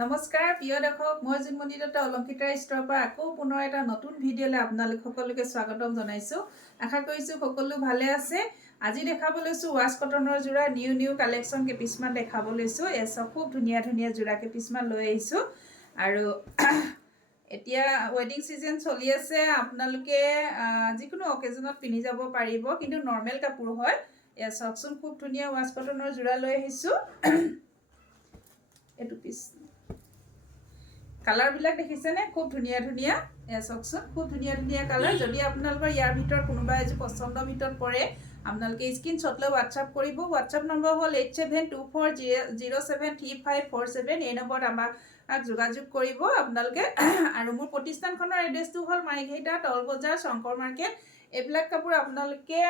নমস্কাৰ প্ৰিয় দৰ্শক, মই জুনমণি দত্ত অলংকিতা ষ্টৰৰ পৰা আকৌ পুনৰ এটা নতুন ভিডিঅ'লৈ আপোনালোক সকলোকে স্বাগতম জনাইছোঁ। আশা কৰিছোঁ সকলো ভালে আছে। আজি দেখাব লৈছোঁ ৱাছ কটনৰ যোৰা নিউ কালেকশ্যন কেইপিছমান দেখাব লৈছোঁ। খুব ধুনীয়া ধুনীয়া যোৰা কেইপিছমান লৈ আহিছোঁ। আৰু এতিয়া ৱেডিং ছিজন চলি আছে, আপোনালোকে যিকোনো অকেজনত পিন্ধি যাব পাৰিব, কিন্তু নৰ্মেল কাপোৰ হয়। চাওকচোন, খুব ধুনীয়া ৱাছ কটনৰ যোৰা লৈ আহিছোঁ। এইটো পিছ কালাৰবিলাক দেখিছেনে? খুব ধুনীয়া ধুনীয়া। চাওকচোন, খুব ধুনীয়া ধুনীয়া কালাৰ। যদি আপোনালোকৰ ইয়াৰ ভিতৰত কোনোবা এযোৰ পচন্দৰ ভিতৰত পৰে, আপোনালোকে স্ক্ৰীনশ্বট লৈ হোৱাটছআপ কৰিব। হোৱাটছআপ নম্বৰ হ'ল 8724073547। এই নম্বৰত আমাক যোগাযোগ কৰিব আপোনালোকে। আৰু মোৰ প্ৰতিষ্ঠানখনৰ এড্ৰেছটো হ'ল মাৰ্ঘেৰিটা, টল বজাৰ, শংকৰ মাৰ্কেট। এইবিলাক কাপোৰ আপোনালোকে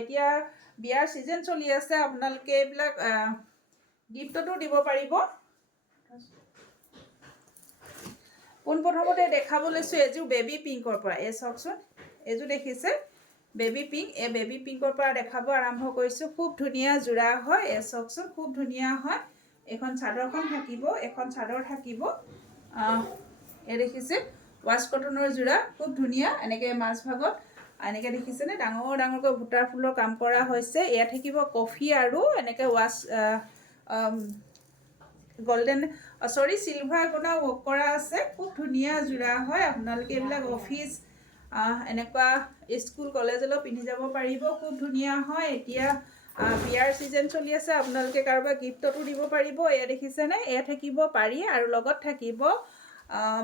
এতিয়া বিয়াৰ ছিজন চলি আছে, আপোনালোকে এইবিলাক গিফ্টতো দিব পাৰিব। পোনপ্ৰথমতে দেখাব লৈছোঁ এযোৰ বেবী পিংকৰ পৰা। চাওকচোন, এইযোৰ দেখিছে বেবী পিংক। এই বেবী পিংকৰ পৰা দেখাব আৰম্ভ কৰিছোঁ। খুব ধুনীয়া যোৰা হয়। চাওকচোন, খুব ধুনীয়া হয়। এখন চাদৰখন থাকিব, এখন চাদৰ থাকিব। এই দেখিছে ৱাছ কটনৰ যোৰা, খুব ধুনীয়া। এনেকৈ মাজভাগত এনেকৈ দেখিছেনে, ডাঙৰ ডাঙৰকৈ বুটাৰ ফুলৰ কাম কৰা হৈছে। এয়া থাকিব কফি আৰু এনেকৈ ৱাছ গল্ডেন চিলভাৰ গুণা ৱৰ্ক কৰা আছে। খুব ধুনীয়া যোৰা হয়। আপোনালোকে এইবিলাক অফিচ এনেকুৱা স্কুল কলেজলৈ পিন্ধি যাব পাৰিব। খুব ধুনীয়া হয়। এতিয়া বিয়াৰ ছিজন চলি আছে, আপোনালোকে কাৰোবাক গিফ্টতো দিব পাৰিব। এয়া দেখিছেনে, এয়া থাকিব পাৰি আৰু লগত থাকিব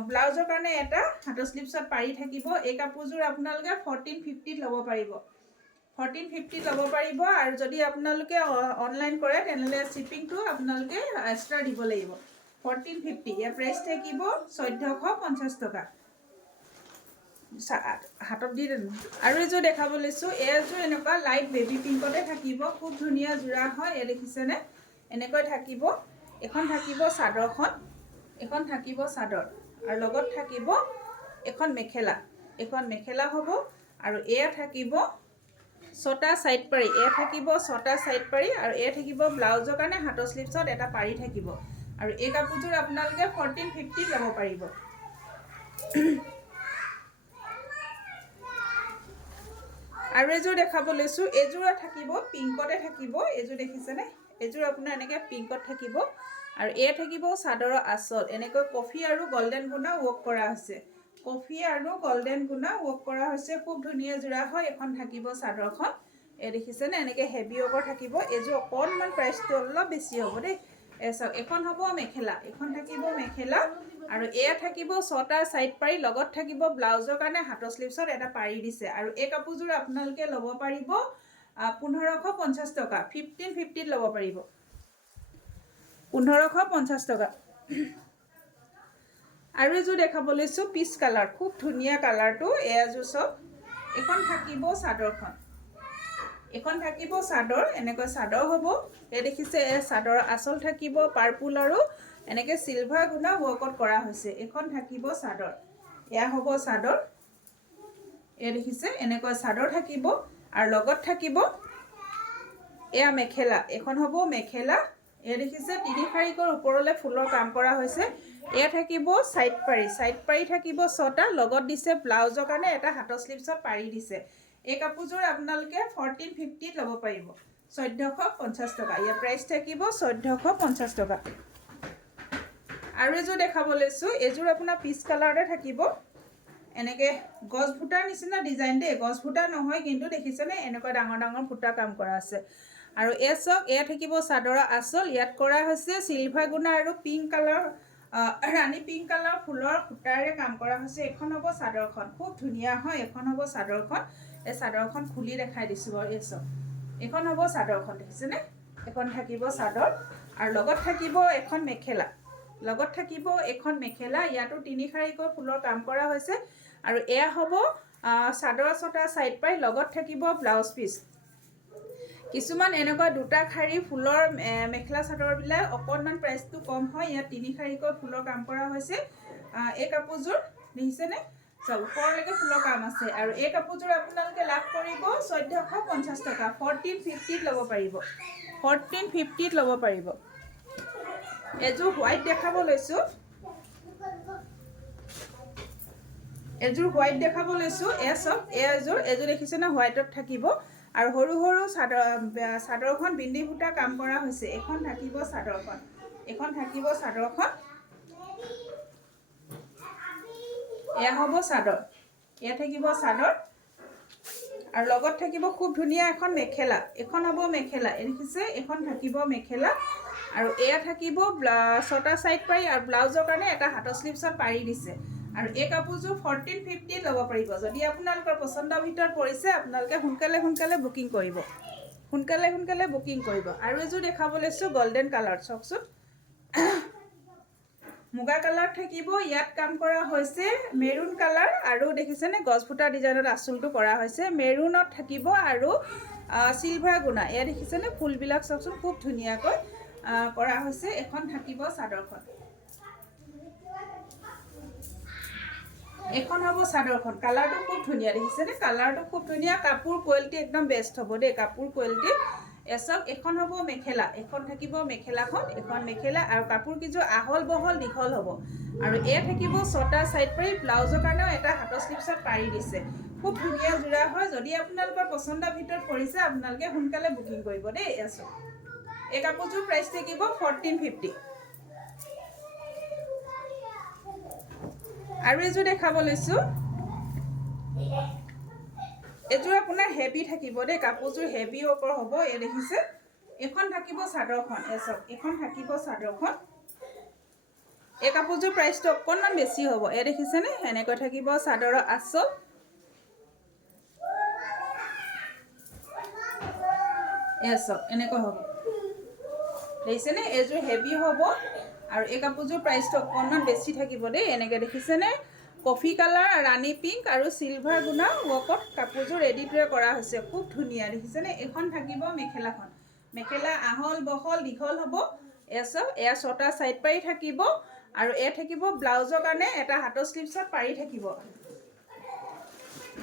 ব্লাউজৰ কাৰণে এটা হাতৰ স্লিপছত পাৰি থাকিব। এই কাপোৰযোৰ আপোনালোকে 1450 ল'ব পাৰিব। 1450 ল'ব পাৰিব। আৰু যদি আপোনালোকে অনলাইন কৰে তেনেহ'লে শ্বিপিংটো আপোনালোকে এক্সট্ৰা দিব লাগিব। 1450। ইয়াৰ প্ৰাইচ থাকিব 1450 টকা। হাতত দি দিলোঁ। আৰু এযোৰ দেখাব লৈছোঁ। এইযোৰ এনেকুৱা লাইট বেবী পিংকতে থাকিব। খুব ধুনীয়া যোৰা হয়। এই দেখিছেনে, এনেকৈ থাকিব। এখন থাকিব চাদৰখন, এখন থাকিব চাদৰ, আৰু লগত থাকিব এখন মেখেলা। এখন মেখেলা হ'ব। আৰু এয়া থাকিব 6টা ছাইড পাৰি। এয়া থাকিব 6টা ছাইড পাৰি। আৰু এয়া থাকিব ব্লাউজৰ কাৰণে হাতৰ স্লিপছত এটা পাৰি থাকিব। আৰু এই কাপোৰযোৰ আপোনালোকে 1450 ল'ব পাৰিব। আৰু এযোৰ দেখাব লৈছোঁ। এইযোৰ থাকিব পিংকতে থাকিব। এইযোৰ দেখিছেনে, এইযোৰ আপোনাৰ এনেকৈ পিংকত থাকিব। আৰু এয়া থাকিব চাদৰৰ আঁচল। এনেকৈ কফি আৰু গল্ডেন গুণা ৱৰ্ক কৰা হৈছে। কফি আৰু গল্ডেন গুণা ৱৰ্ক কৰা হৈছে। খুব ধুনীয়া যোৰা হয়। এখন থাকিব চাদৰখন। এই দেখিছেনে, এনেকৈ হেভি ৱৰ্কৰ থাকিব। এইযোৰ অকণমান প্ৰাইচটো অলপ বেছি হ'ব দেই। চাওক, এখন হ'ব মেখেলা, এখন থাকিব মেখেলা। আৰু এয়া থাকিব 6টা ছাইড পাৰি, লগত থাকিব ব্লাউজৰ কাৰণে হাতৰ স্লিপছত এটা পাৰি দিছে। আৰু এই কাপোৰযোৰ আপোনালোকে ল'ব পাৰিব 1550 টকা। 1550 ল'ব পাৰিব, 1550 টকা। আৰু এযোৰ দেখাব লৈছোঁ পিচ কালাৰ। খুব ধুনীয়া কালাৰটো। এয়াযোৰ চব। এখন থাকিব চাদৰখন, এখন থাকিব চাদৰ। এনেকৈ চাদৰ হ'ব। এই দেখিছে, চাদৰৰ আঁচল থাকিব পাৰ্পুল আৰু এনেকৈ চিলভাৰ গুণা ৱৰ্কত কৰা হৈছে। এখন থাকিব চাদৰ। এয়া হ'ব চাদৰ। এই দেখিছে, এনেকৈ চাদৰ থাকিব। আৰু লগত থাকিব এয়া মেখেলা। এখন হ'ব মেখেলা। এই দেখিছে, 3 শাৰীকৈ ওপৰলৈ ফুলৰ কাম কৰা হৈছে। এয়া থাকিব ছাইড পাৰি। ছাইড পাৰি থাকিব 6টা। লগত দিছে ব্লাউজৰ কাৰণে এটা হাতৰ স্লিপছত পাৰি দিছে। এই কাপোৰযোৰ আপোনালোকে 1450 ল'ব পাৰিব, 1450 টকা। ইয়াৰ প্ৰাইচ থাকিব 1450 টকা। আৰু এযোৰ দেখাব লৈছোঁ। এইযোৰ আপোনাৰ পিচ কালাৰতে থাকিব। এনেকৈ গছ ফুটাৰ নিচিনা ডিজাইন দেই, গছ ফুটা নহয় কিন্তু। দেখিছেনে, এনেকুৱা ডাঙৰ ডাঙৰ ফুটা কাম কৰা আছে। আৰু এয়া চাওক, এয়া থাকিব চাদৰৰ আঁচল। ইয়াত কৰা হৈছে চিলভাৰ গুণা আৰু পিংক কালাৰ, ৰাণী পিংক কালাৰ ফুলৰ সূতাৰে কাম কৰা হৈছে। এখন হ'ব চাদৰখন। খুব ধুনীয়া হয়। এখন হ'ব চাদৰখন। এই চাদৰখন খুলি দেখাই দিছোঁ বাৰু। এই চাওক, এখন হ'ব চাদৰখন। দেখিছেনে, এখন থাকিব চাদৰ। আৰু লগত থাকিব এখন মেখেলা, লগত থাকিব এখন মেখেলা। ইয়াতো 3 শাৰীকৈ ফুলৰ কাম কৰা হৈছে। আৰু এয়া হ'ব চাদৰ 6টা ছাইড পাই, লগত থাকিব ব্লাউজ পিচ। কিছুমান এনেকুৱা 2টা শাৰী ফুলৰ মেখেলা চাদৰবিলাক অকণমান প্ৰাইচটো কম হয়। ইয়াত 3 শাৰীকৈ ফুলৰ কাম কৰা হৈছে। এই কাপোৰযোৰ দেখিছেনে, চব ওপৰলৈকে ফুলৰ কাম আছে। আৰু এই কাপোৰযোৰ আপোনালোকে লাভ কৰিব 1450 টকা। 1450 ল'ব পাৰিব, 1450 ল'ব পাৰিব। এযোৰ হোৱাইট দেখাব লৈছোঁ। এযোৰ হোৱাইট দেখাব লৈছোঁ চব এযোৰ দেখিছেনে হোৱাইটত থাকিব আৰু সৰু সৰু চাদৰখন বিন্দি সূতা কাম কৰা হৈছে এখন থাকিব চাদৰখন এয়া হ'ব চাদৰ এয়া থাকিব চাদৰ আৰু লগত থাকিব খুব ধুনীয়া এখন মেখেলা এখন হ'ব মেখেলা দেখিছে এখন থাকিব মেখেলা আৰু এয়া থাকিব ছটা সাইড পাৰি আৰু ব্লাউজৰ কাৰণে এটা হাতৰ স্লিভছত পাৰি দিছে আৰু এই কাপোৰযোৰ 1450 ল'ব পাৰিব যদি আপোনালোকৰ পছন্দৰ ভিতৰত পৰিছে আপোনালোকে সোনকালে বুকিং কৰিব আৰু এযোৰ দেখাব লৈছোঁ গোল্ডেন কালাৰ চাওকচোন মুগা কালাৰ থাকিব ইয়াত কাম কৰা হৈছে মেৰুন কালাৰ আৰু দেখিছেনে গছফুটা ডিজাইনত আঁচলটো কৰা হৈছে মেৰুনত থাকিব আৰু সিলভাৰ গুণা এয়া দেখিছেনে ফুলবিলাক চাওকচোন খুব ধুনীয়াকৈ কৰা হৈছে এখন থাকিব চাদৰখন এখন হ'ব চাদৰখন কালাৰটো খুব ধুনীয়া দেখিছেনে কালাৰটো খুব ধুনীয়া কাপোৰ কোৱালিটি একদম বেষ্ট হ'ব দেই কাপোৰ কোৱালিটি এসব এখন হ'ব মেখেলা এখন থাকিব মেখেলাখন এখন মেখেলা আৰু কাপোৰ কিযোৰ আহল বহল দীঘল হ'ব আৰু এ থাকিব ছটা সাইড পাৰি ব্লাউজৰ কাৰণেও এটা হাতৰ স্লিভছত পাৰি দিছে খুব ধুনীয়া জোৰা হয় যদি আপোনালোকৰ পছন্দৰ ভিতৰত পৰিছে আপোনালোকে সোনকালে বুকিং কৰিব দেই এসব এই কাপোৰযোৰ প্ৰাইচ থাকিব 1450 আৰু এযোৰ দেখাব লৈছোঁ এযোৰ আপোনাৰ হেভি থাকিব দেই কাপোৰযোৰ হেভি ওপৰ হ'ব এই দেখিছে এখন থাকিব চাদৰখন এখন থাকিব চাদৰখন এই কাপোৰযোৰ প্ৰাইচটো অকণমান বেছি হ'ব এই দেখিছেনে এনেকৈ থাকিব চাদৰৰ আঁচল এনেকৈ হ'ব দেখিছেনে এযোৰ হেভি হ'ব আৰু এই কাপোৰযোৰ প্ৰাইচটো অকণমান বেছি থাকিব দেই এনেকৈ দেখিছেনে কফি কালাৰ ৰাণী পিংক আৰু সিলভাৰ গুণা ৱৰ্কত কাপোৰযোৰ ৰেডিটোৱে কৰা হৈছে খুব ধুনীয়া দেখিছেনে এখন থাকিব মেখেলাখন মেখেলা আহল বহল দীঘল হ'ব এয়া ছটা সাইড পাৰি থাকিব আৰু এ থাকিব ব্লাউজৰ কাৰণে এটা হাতৰ স্লিভছত পাৰি থাকিব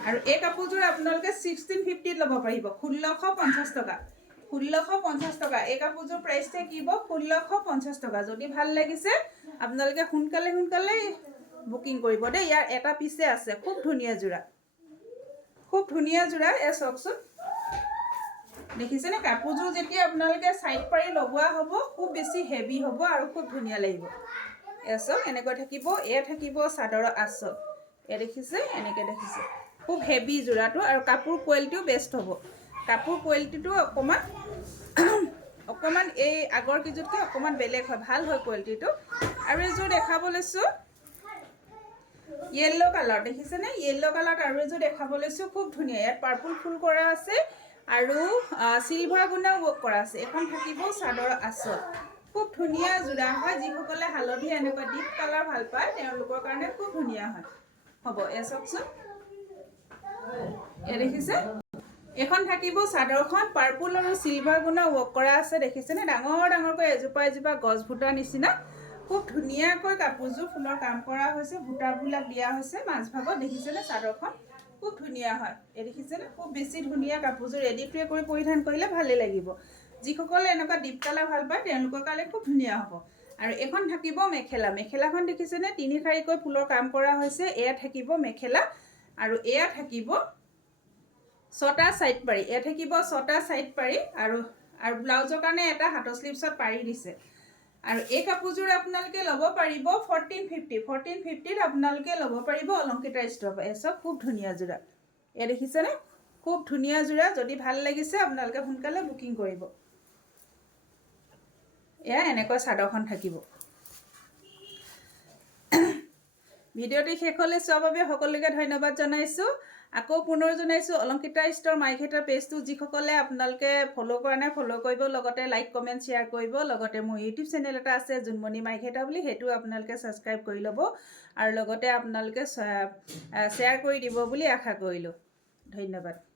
আৰু এই কাপোৰযোৰ আপোনালোকে 1650 ল'ব পাৰিব 1650 টকা 1650 টকা এই কাপোৰযোৰ প্ৰাইচ থাকিব 1650 টকা যদি ভাল লাগিছে আপোনালোকে সোনকালে বুকিং কৰিব দেই ইয়াৰ এটা পিছে আছে খুব ধুনীয়া জোৰা এ চাওকচোন দেখিছেনে কাপোৰযোৰ যেতিয়া আপোনালোকে সাইড পাৰি লগোৱা হ'ব খুব বেছি হেভি হ'ব আৰু খুব ধুনীয়া লাগিব এসব এনেকৈ থাকিব এ থাকিব চাদৰৰ আঁচল এ দেখিছে এনেকৈ দেখিছে খুব হেভি জোৰাটো আৰু কাপোৰ কোৱালিটিও বেষ্ট হ'ব কাপোৰ কোৱালিটিটো অকণমান এই আগৰ কিযোৰতকৈ অকণমান বেলেগ হয় ভাল হয় কোৱালিটিটো আৰু এযোৰ দেখাব লৈছোঁ येलो কালাৰ দেখিছেনে येलो কালাৰত আৰু এযোৰ দেখাব লৈছোঁ খুব ধুনীয়া ইয়াত পাৰ্পল ফুল কৰা আছে আৰু সিলভাৰ গুণা ৱৰ্ক কৰা আছে এখন থাকিব চাদৰৰ আঁচল খুব ধুনীয়া জোৰা হয় যিসকলে হালধীয়া এনেকুৱা ডিপ কালাৰ ভাল পায় তেওঁলোকৰ কাৰণে খুব ধুনীয়া হয় হ'ব এ চাওকচোন এ দেখিছে এখন থাকিব চাদৰখন পাৰ্পল আৰু সিলভাৰ গুণা ৱৰ্ক কৰা আছে দেখিছেনে ডাঙৰকৈ এজোপা গছ ফুটা নিচিনা খুব ধুনীয়াকৈ কাপোৰযোৰ ফুলৰ কাম কৰা হৈছে বুটাবিলাক দিয়া হৈছে মাজভাগত দেখিছেনে চাদৰখন খুব ধুনীয়া হয় এই দেখিছেনে খুব বেছি ধুনীয়া কাপোৰযোৰ ৰেডিটোৱে কৰি পৰিধান কৰিলে ভালেই লাগিব যিসকলে এনেকুৱা ডিপ কালাৰ ভাল পায় তেওঁলোকৰ কাৰণে খুব ধুনীয়া হ'ব আৰু এখন থাকিব মেখেলাখন দেখিছেনে তিনি শাৰীকৈ ফুলৰ কাম কৰা হৈছে এয়া থাকিব মেখেলা আৰু এয়া থাকিব ছটা সাইড পাৰি এয়া থাকিব ছটা সাইড পাৰি আৰু ব্লাউজৰ কাৰণে এটা হাতৰ স্লিভছত পাৰি দিছে আৰু এই কাপোৰযোৰ আপোনালোকে ল'ব পাৰিব 1450 আপোনালোকে ল'ব পাৰিব অলংকিতা ষ্ট'ৰৰ পৰা এসব খুব ধুনীয়া জোৰা এই দেখিছেনে খুব ধুনীয়া জোৰা যদি ভাল লাগিছে আপোনালোকে সোনকালে বুকিং কৰিব এয়া এনেকৈ চাদৰখন থাকিব ভিডিঅ'টি শেষলৈ চোৱাৰ বাবে সকলোকে ধন্যবাদ জনাইছোঁ আকৌ পুনৰ জনাইছোঁ অলংকিতা ষ্ট'ৰ মাইখেটাৰ পেজটো যিসকলে আপোনালোকে ফ'ল' কৰা নাই ফ'ল' কৰিব লগতে লাইক কমেণ্ট শ্বেয়াৰ কৰিব লগতে মোৰ ইউটিউব চেনেল এটা আছে জোনমণি মাইখেটা বুলি সেইটো আপোনালোকে ছাবস্ক্ৰাইব কৰি ল'ব আৰু লগতে আপোনালোকে শ্বেয়াৰ কৰি দিব বুলি আশা কৰিলোঁ ধন্যবাদ